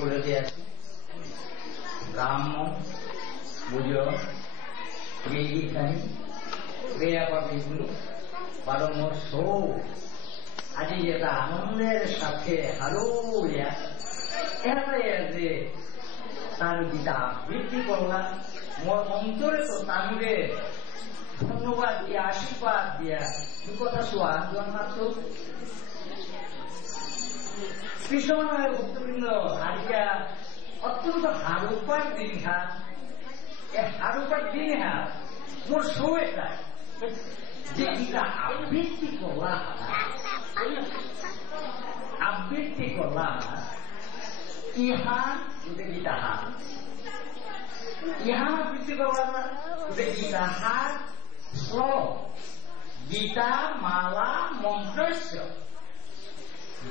করে দিয়েছি ব্রাহ্ম বুঝ এইখানে ক্রিয়া পাবিগুলো বারম্বার সৌ আজি যেটা আনন্দের সাথে হারুয়া যে তার গীতা আবৃত্তি করলাম মোর অন্তরে তো তানুরে ধন্যবাদ দিয়া আশীর্বাদ দিয়া দু কথা সোয়াদ জন্মাতো কৃষ্ণের ভক্তবৃন্দ আজকে অত্যন্ত হারুপার দিন হারুপার দিন মোর শো এটা যে গীতা আবৃত্তি করলাম ইহা গীতা হার ইহা আবৃত্তি করলাম গীতা হার শ্লোক গীতা মালা মন্ত্রস্য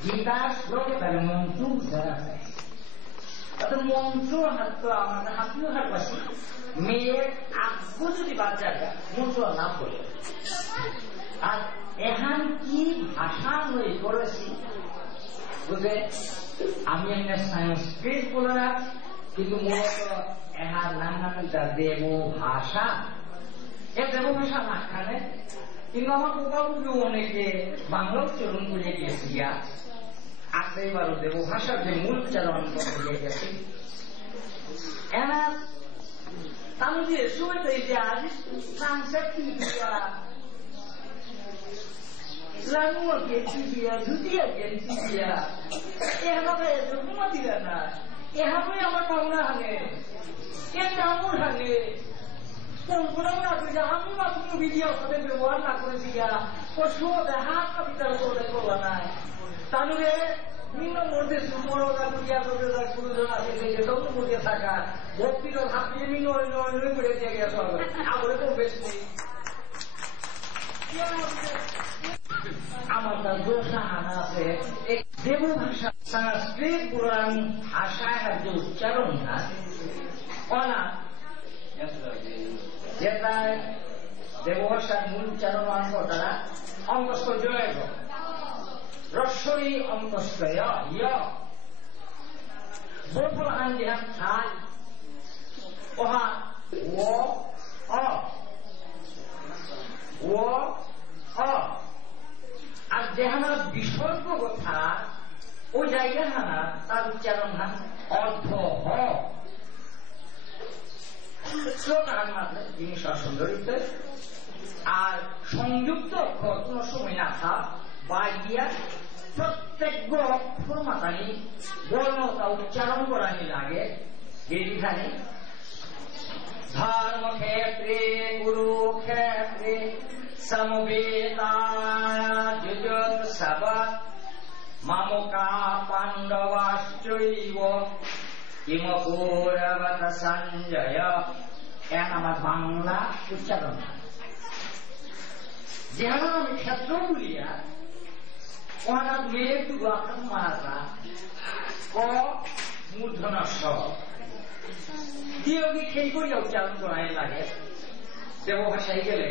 গীতা শ্লোকে তাহলে মন্ত্র উদ্ধার আছে অর্থাৎ মন্ত্র হাত আমাদের হাতিও হাত পাচ্ছি মেয়ের আগ্য যদি বাচ্চাটা মন্ত্র লাভ করে আর এখান কি ভাষা নই করেছি বুঝে আমি একটা সংস্কৃত বলে না কিন্তু মূলত এহার নামটা দেব ভাষা এ দেব ভাষা মাঝখানে কিন্তু আমার কোথাও অনেকে বাংলা উচ্চারণ করে গিয়েছি আসতে এবারও দেব ভাষার যে মূল উচ্চারণ করে গেছে এনার আমি যে শুয়েতে যে আজ সাংসারিক Lalu genci dia, dunia genci dia. Apa ya? Semua tidak nak. Apa yang apa tahu hane? Yang tahu hane. Kurang nak kerja. Kami masuk video sampai berbuat nak kerja. Kau dah hak kita boleh korban. Tahu ke? Minum murti semua orang kerja kerja kerja nak kerja. Tahu murti sakar. Bukti tu hak ini minum kerja kerja soal. Aku itu best ni. আমার দোষা আনা আছে দেব ভাষা সংস্কৃত পুরাণ ভাষায় যে উচ্চারণ না যেটা দেব ভাষার মূল উচ্চারণ তারা অন্তস্থ জয় রস্বই অন্তস্থ বোফল আন যেহান থাই ওহা ও আর যেখানে বিসর্গ কথা ওই জায়গা হানা তার উচ্চারণ অর্ধ শ্লোকান মাত্র জিনিস সুন্দরীতে আর সংযুক্ত অক্ষর কোন সময় না থাক বা গিয়া প্রত্যেক অক্ষর মাতানি বর্ণতা উচ্চারণ করানি লাগে যেখানে ধর্মক্ষেত্রে কুরুক্ষেত্রে সমবেতাযুজৎসব মামকা পাণ্ডবাশ্চৈব কিমকৌরবত সঞ্জয় এখন আমার বাংলা উচ্চারণ যেমন আমি ক্ষেত্র বলিয়া ওখানে মেয়ে দু আকার মারা ক মূর্ধন্য স দিয়ে সেই করিয়া উচ্চারণ করাই লাগে দেব ভাষায় গেলে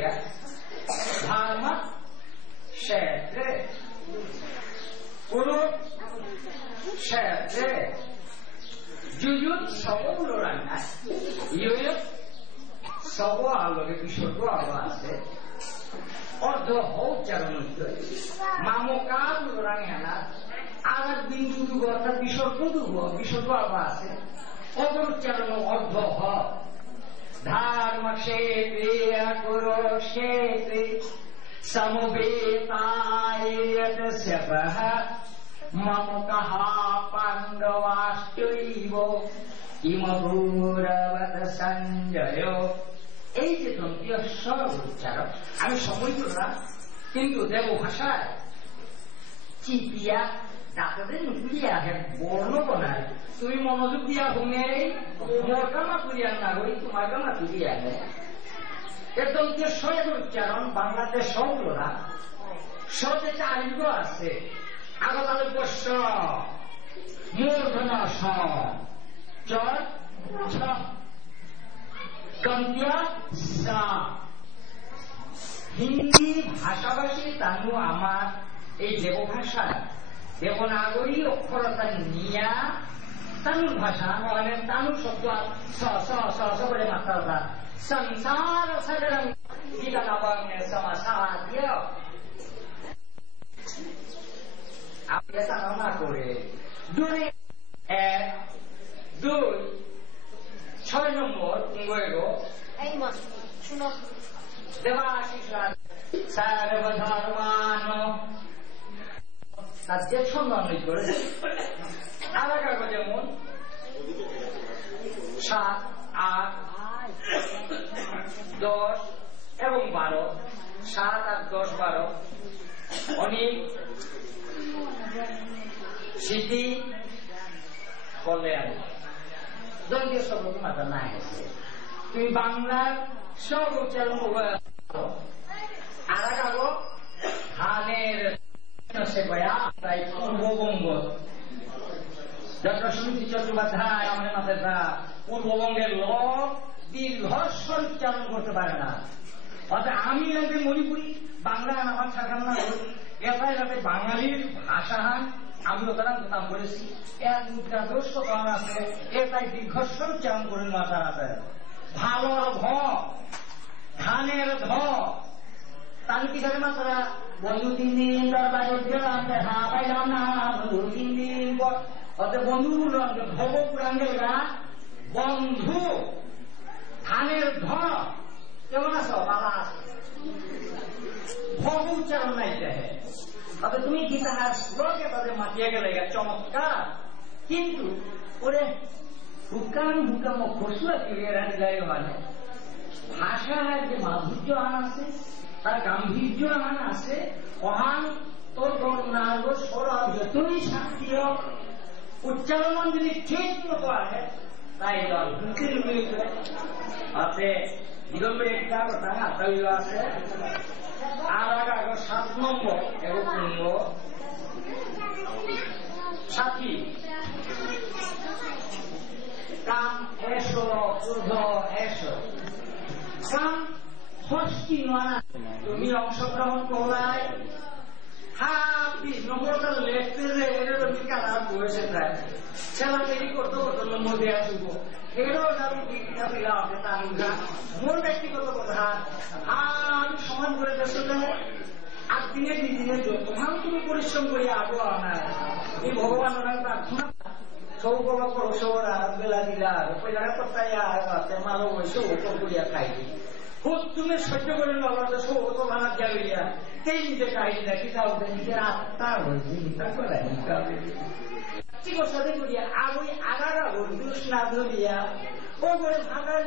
ধর্ম ক্ষেত্রে কুরুক্ষেত্রে যুযুৎ সবগুলো রান্না ইয়ুৎ সব আলোকে বিসর্গ আলো আছে অর্ধ উচ্চারণ মামকা রাঙানা আগার বিন্দু দুর্গ অর্থাৎ বিসর্গ আলো আছে অপর উচ্চারণ অর্ধ ধর্ম ক্ষেত্রে কুরুক্ষেত্রে সমবেতাযুজৎসব মামকঃ পাণ্ডবাশ্চৈব কিমকৌরবত সঞ্জয় এই যে তন্ত্রীয় স্বর উচ্চারণ আমি সময় করলাম কিন্তু দেব ভাষায় চিপিয়া ডাক্তারদের নুকুলিয়া বর্ণ বনায় তুমি মনোযোগ দিয়া শুনে মোর কামা করিয়া না হই তোমার কামা করিয়া একদম যে স্বয়ের উচ্চারণ বাংলাদেশ সবগুলো না সতে চারিগ আছে আগতালে বস্য মূর্ধন্য স চর ছ কন্তিয়া সা হিন্দি ভাষাভাষী তানু আমার এই দেবভাষা দেবনাগরী অক্ষরতা নিয়া তামিল ভাষা মানে তামিল শব্দ করে মাত্রা ওঠা সংসার সাগরম গীতা নাবাঙ্গে সমাসাহাদ্য আপনি এটা না করে 6 নম্বর অঙ্গেরও এই মা শুনো দেবাশিস সর্বধর্মান তাদের সম্মানিত করেছে আলাদা যেমন 7, 8, 10 এবং 12 7, 8, 10, 12 অনেক সিদ্ধি কল্যাণ দলীয় শব্দ মাত্র না এসে তুমি বাংলার সব উচ্চারণ আর আগে ধানের প্রায় পূর্ববঙ্গ ডক্টর সুনীতি চট্টোপাধ্যায় আমাদের মাথায় পূর্ববঙ্গের লোক দীর্ঘস্বর উচ্চারণ করতে পারে না। অর্থাৎ আমি একদিন মণিপুরি বাংলা আমার ছাড়ান না এটাই যাতে বাঙালির ভাষাহান আমিও তারা নাম করেছি এর দোষ কারণ আছে এটাই দীর্ঘস্বর উচ্চারণ করেন মাথা আছে ভালোর ভ ধানের ধ তাহলে কি করে মাত্রা বন্ধু 3 দিন দরবারে গেলাম দেখা পাইলাম না বন্ধু 3 দিন পর অর্থাৎ বন্ধু ভব পুরাঙ্গের গা বন্ধু ধানের ধ কেমন আছো বাবা ভব উচ্চারণ নাই দেখে তবে তুমি গীতাহার শ্লোকে তাদের মাতিয়ে গেলে চমৎকার কিন্তু ওরে হুকাম খসুয়া ক্লিয়ার যায় মানে ভাষার যে মাধুর্য আন আছে তার গাম্ভীর্য আন আছে অহান তোর নার্গ স্বর যতই শান্তি হোক উচ্চারণ যদি ঠিক মতো আসে তাই আছে বিলম্বে একটা কথা তৈরি আছে আর আগে 7 নম্বর এবং পূর্ণ সাথী কাম এসো ঊর্ধ্ব এসো কাম ষষ্ঠী নয় তুমি অংশগ্রহণ করায় 20 নম্বরটা লেখতে যে এর কালার বয়সে প্রায় সেবা তৈরি করতে কত নম্বর দেওয়া শুভ এরও মোর ব্যক্তিগত কথা আমি সমান করে দেখলে 8 দিনে 2 দিনের তোমার তুমি পরিশ্রম করি আগে আমার এই ভগবান ওনার প্রার্থনা সৌকবা করো সৌর বেলা দিলা ওই জায়গা করতাই মালো বসে ওপর করিয়া খাইবি খুব তুমি সহ্য করে নেওয়া সৌ তো ভাঙা যাইয়া সেই নিজে কাহিনী নাকি তাও নিজের আত্মা হয়েছে নিতা করে সাথে করিয়া আগুই আগার আগুন দুষ না ধরিয়া ও করে ভাঙার